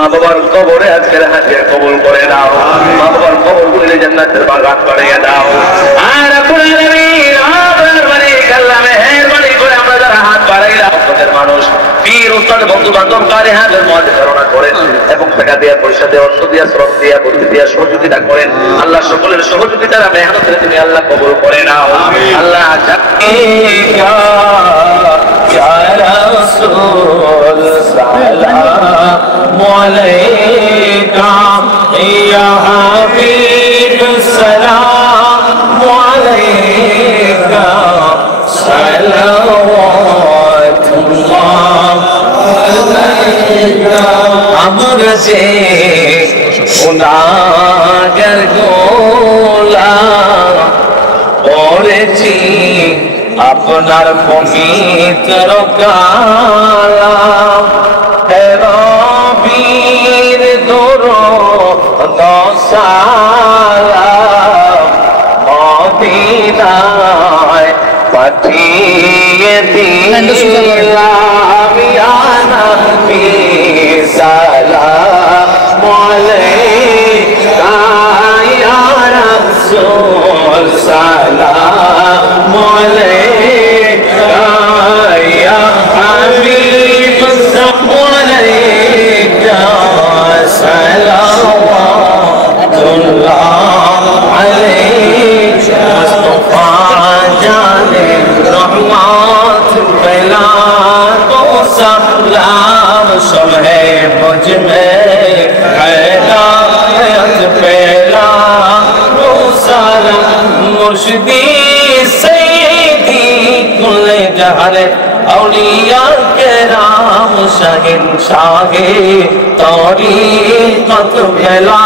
মা বাবার কবরে আজকের হাজিয়া কবুল করে নাও, মা বাবার কবর গুলিলে জান্নাতের বাগান বানিয়ে দাও। আর রব্বুল আলামিন আপনার মালিক আল্লাহ মেহেরবানি করে আমরা যারা হাত বাড়াইলাম আমাদের মানুষ পীর উস্তাদ বন্ধু বান্ধব কারে হাতের মধ্যে ধারণা করেন এবং টাকা দিয়া পয়সা দিয়ে অর্থ দিয়া শ্রম দিয়া বুদ্ধি দিয়া সহযোগিতা করেন, আল্লাহ সকলের সহযোগিতার মেহনতের তুমি আল্লাহ কবুল করে নাও। আল্লাহ ইয়া রাসূল সালামু আলাইকা ইয়া হাবিব সালামু আলাইকা সালাওয়াতুল্লাহ আলাইকা। আমরা যে গুনাহগার গোলাম পড়েছি আপনার পবিত্র কালাম, হে রবির দরুদ সালাম মদিনায় পাঠিয়ে দিলাম ইয়া নবী সালামু আলাইকা ইয়া রাসূল সালামু আলাইকা ইয়া হাবিব সালামু আলাইকা সালাওয়াতুল্লাহ আলাইকা। মুস্তাফা জানে রহমত পেলা তো সালাম সবে মুঝ মে हैदायत पेला तो सालाम मुर्शिदी सैयदी कुल्ले जहान औलिया केराम शाहिन शाहे तौरीक़त पेला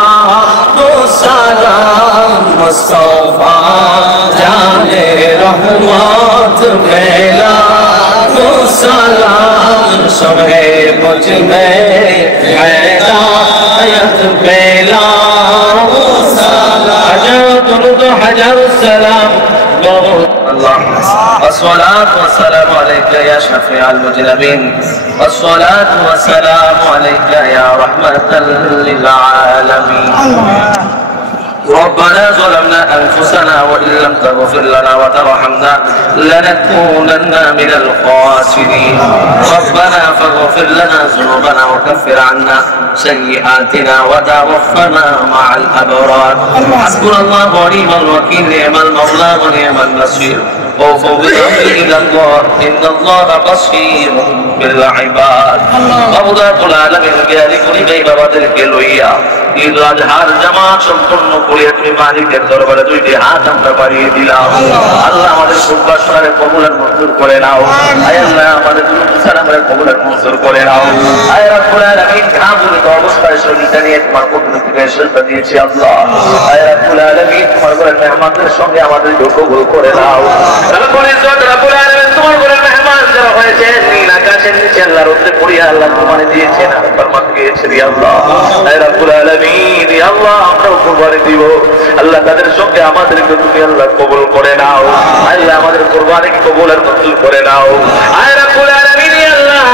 तो सालाम मुस्तफा जाने रहमत पेला तो सालाम सभे मुझ में हैदायत पेला हजर दुरूद हजर सलाम الصلاة والسلام عليك يا شفيع المذنبين، الصلاة والسلام عليك يا رحمة للعالمين. ربنا ظلمنا أنفسنا وإن لم تغفر لنا وترحمنا لنكونن من الخاسرين. ربنا فاغفر لنا ذنوبنا وكفر عنا سيئاتنا وتوفنا مع الأبرار. حسبنا الله ونعم الوكيل، نعم المولى ونعم النصير. وفوض أمري إلى الله إن الله بصير بالعباد. موضوع العالمين جاري كل বাবাদেরকে লইয়া ঈদ আজহার জামাত সম্পন্ন করে তুমি মালিকের দরবারে দুইটি হাত আমরা বাড়িয়ে দিলাম। আল্লাহ আমাদের সুবাসনারে কবুলের মঞ্জুর করে নাও। আয় আল্লাহ আমাদের সালামের কবুলের মঞ্জুর করে নাও। আয় রব্বুল আলামিন কামুলিত অবস্থায় শরীরটা নিয়ে তোমার কুদরতকে সেজদা দিয়েছি আল্লাহ। আয় রব্বুল আলামিন তোমার ঘরের মেহমানদের সঙ্গে আমাদের কবুল করে নাও। রব্বুল ইজ্জত রব্বুল আলামিন তোমার ঘরের মেহমান যারা হয়েছে নীল আকাশের নিচে আল্লাহর রোদে পড়িয়া আল্লাহ তোমারে দিয়েছেন আর ফরমান দিয়েছেন ইয়া আল্লাহ। আয় রব্বুল আলামিন ইয়া আল্লাহ আমরাও কুরবানি দিব আল্লাহ, তাদের সঙ্গে আমাদেরকে তুমি আল্লাহ কবুল করে নাও। আল্লাহ আমাদের কুরবানিকে কবুলের মঞ্জুর করে নাও। আয় রব্বুল আলামিন ইয়া আল্লাহ,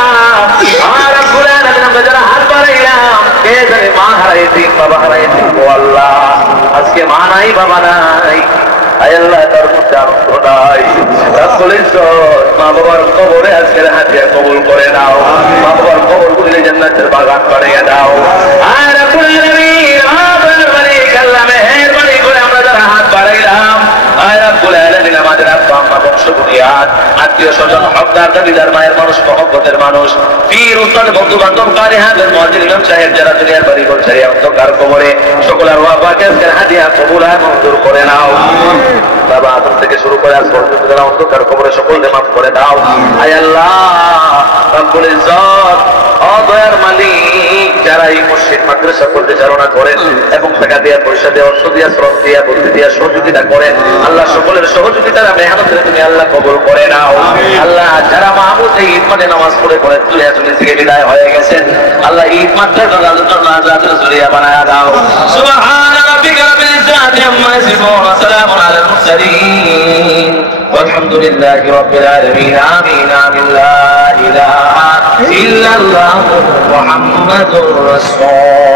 আর রব্বুল আলামিন আমরা যারা হাত বাড়াইলাম কে জানে মা হারাইছি বাবা হারাইছি ও আল্লাহ, আজকে মা নাই বাবা নাই, আয় আল্লাহ তার মধ্যে আনন্দ নাই। রব্বুল ইজ্জত মা বাবার কবরে আজকের হাজিয়া কবুল করে নাও, মা বাবার কবর গুলিলে জান্নাতের বাগান বানিয়ে দাও। আয় রব্বুল আলামিন আপনার মালিক আল্লাহ মেহেরবানি করে আমরা যারা হাত বাড়াইলাম আয় রব্বুল আলামিন আমাদের আব্বা আম্মা বংশ বুনিয়াদ আত্মীয় স্বজন হকদার দাবিদার মায়ের মানুষ মহব্বতের মানুষ পীর উস্তাদ বন্ধু বান্ধব কারি হাতের মুয়াজ্জিন ইমাম সাহেব যারা দুনিয়ার বাড়ি করছে অন্ধকার কবরে সকলের ওয়াবাকে আজকের হাদিয়া কবুল আর মঞ্জুর করে নাও। বাবা আদম থেকে শুরু করে আজ পর্যন্ত যারা অন্ধকার কবরে সকলকে মাফ করে দাও। আয় আল্লাহ রব্বুল ইজ্জত ও দয়ার মালিক যারা এই মসজিদ মাদ্রাসা পরিচালনা করেন এবং টাকা দিয়া পয়সা দিয়া অর্থ দিয়া শ্রম দিয়া বুদ্ধি দিয়া সহযোগিতা করেন আল্লাহ সকলের সহযোগিতার মেহনতে তুমি আল্লাহ কবুল করে নাও। আল্লাহ যারা মাহমুদ এই ঈদ মাঠে নামাজ পড়ে করে তুলে আসলে থেকে বিদায় হয়ে গেছেন আল্লাহ ঈদ মাঠের নাজাতের জরিয়া বানায়া দাও। সুবহান রাব্বিকা রাব্বিল ইজ্জাতি আম্মা ইয়াসিফুন ওয়া সালামুন আলাল মুরসালিন ওয়ালহামদুলিল্লাহি রাব্বিল আলামিন। আমিন আমিন লা ইলাহা ইল্লাল্লাহু মুহাম্মাদুর রাসূল